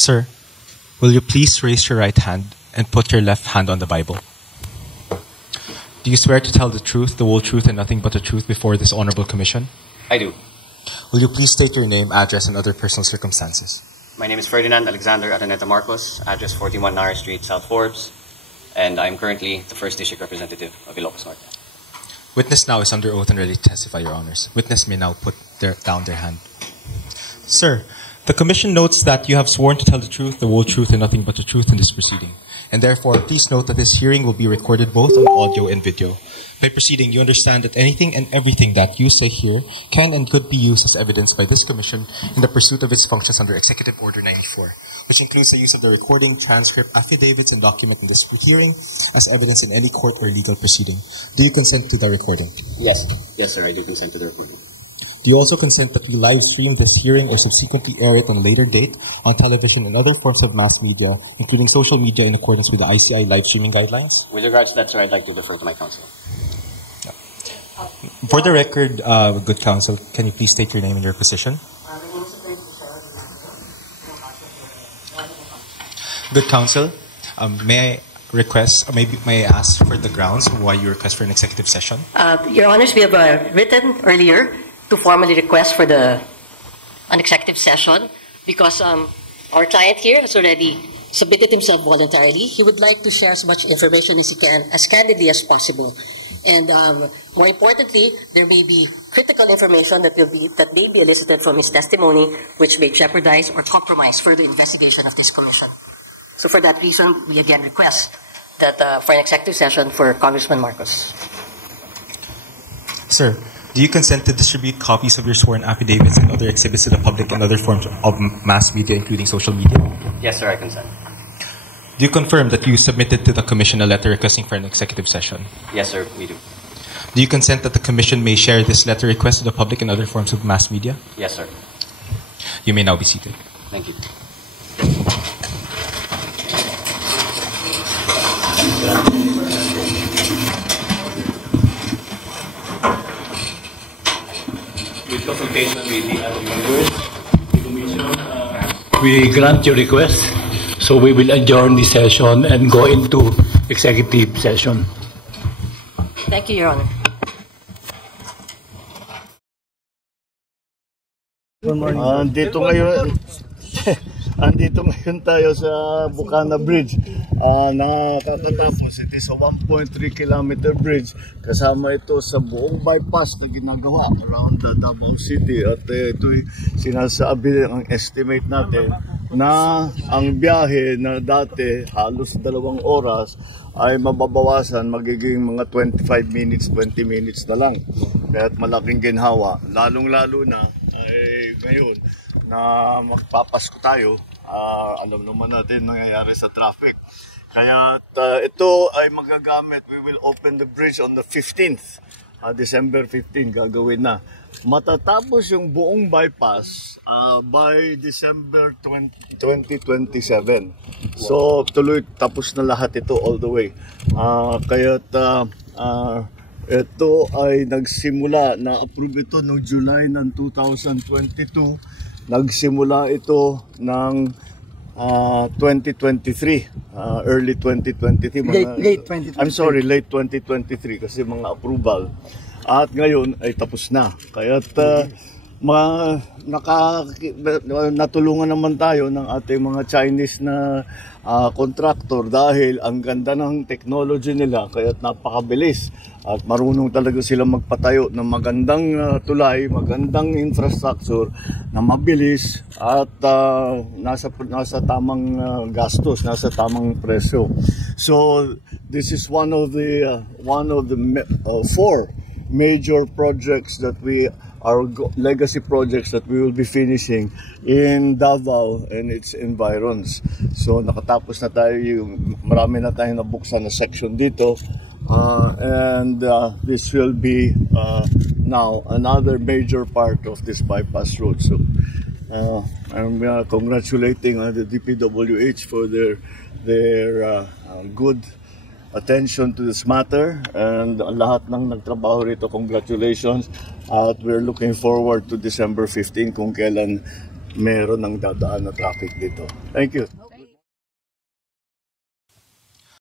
Sir, will you please raise your right hand and put your left hand on the Bible? Do you swear to tell the truth, the whole truth, and nothing but the truth before this honorable commission? I do. Will you please state your name, address, and other personal circumstances? My name is Ferdinand Alexander Araneta Marcos, address 41 Nara Street, South Forbes, and I'm currently the First District Representative of Ilocos Norte. Witness now is under oath and ready to testify, Your Honors. Witness may now put down their hand. Sir, the Commission notes that you have sworn to tell the truth, the whole truth, and nothing but the truth in this proceeding. And therefore, please note that this hearing will be recorded both on audio and video. By proceeding, you understand that anything and everything that you say here can and could be used as evidence by this Commission in the pursuit of its functions under Executive Order 94, which includes the use of the recording, transcript, affidavits, and document in this hearing as evidence in any court or legal proceeding. Do you consent to the recording? Yes. Yes, sir, I do consent to the recording. Do you also consent that we live stream this hearing or subsequently air it on a later date on television and other forms of mass media, including social media, in accordance with the ICI live streaming guidelines? With regards to that, sir, I'd like to defer to my counsel. For the record, good counsel, can you please state your name and your position? Good counsel, may I request, may I ask for the grounds why you request for an executive session? Your Honors, we have written earlier to formally request for an executive session because our client here has already submitted himself voluntarily. He would like to share as much information as he can, as candidly as possible. And more importantly, there may be critical information that may be elicited from his testimony which may jeopardize or compromise further investigation of this commission. So for that reason, we again request that for an executive session for Congressman Marcos. Sir, do you consent to distribute copies of your sworn affidavits and other exhibits to the public and other forms of mass media, including social media? Yes, sir, I consent. Do you confirm that you submitted to the Commission a letter requesting for an executive session? Yes, sir, we do. Do you consent that the Commission may share this letter request to the public and other forms of mass media? Yes, sir. You may now be seated. Thank you. With consultation with the other members, the Commission, we grant your request. So we will adjourn the session and go into executive session. Thank you, Your Honor. Good morning. Andito ngayon tayo sa Bukana Bridge. Nakakatapos, it is a 1.3 kilometer bridge. Kasama ito sa buong bypass na ginagawa around the Davao City. At ito'y sinasabi, ang estimate natin, na ang biyahe na dati halos 2 oras ay mababawasan, magiging mga 25 minutes, 20 minutes na lang. Kaya't malaking ginhawa. Lalong-lalo na ay ngayon na magpapasko tayo, alam naman natin nangyayari sa traffic. Kaya ito ay magagamit. We will open the bridge on the 15th, December 15, gagawin na. Matatapos yung buong bypass by December 2027. So tuloy, tapos na lahat ito all the way. Kaya't ito ay nagsimula, na-approve ito noong July ng 2022. Nagsimula ito ng 2023, early 2023. Late 2023. I'm sorry, late 2023 kasi mga approval. At ngayon ay tapos na. Kaya't natulungan naman tayo ng ating mga Chinese na contractor dahil ang ganda ng technology nila, kaya't napakabilis at marunong talaga sila magpatayo ng magandang tulay, magandang infrastructure na mabilis at nasa tamang gastos, nasa tamang presyo. So this is one of the 4 major projects that our legacy projects that we will be finishing in Davao and its environs. So nakatapos na tayo, marami na tayong nabuksan na section dito, and this will be now another major part of this bypass road. So I'm congratulating the DPWH for their good attention to this matter, and lahat ng nagtrabaho rito, congratulations, at we're looking forward to December 15 kung kailan meron ng dadaan na traffic dito. Thank you.